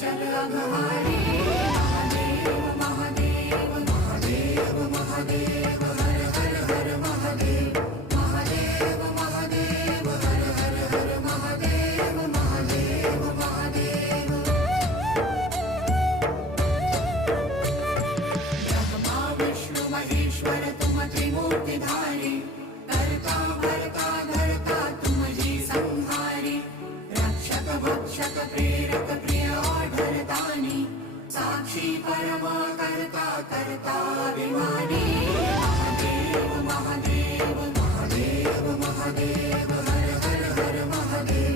चल अघहारी महादेव महादेव महादेव महादेव हर हर हर महादेव महादेव महादेव हर हर हर महादेव महादेव महादेव ब्रह्मा विष्णु महेश्वर तुम त्रिमूर्तिधारी करता भरता धरता तुम जी संहारी रक्षक भक्षक प्रेरक प्रिय आढरतानी साक्षी परमा करता करता अभिमानी महादेव महादेव महादेव महादेव हर हर हर महादेव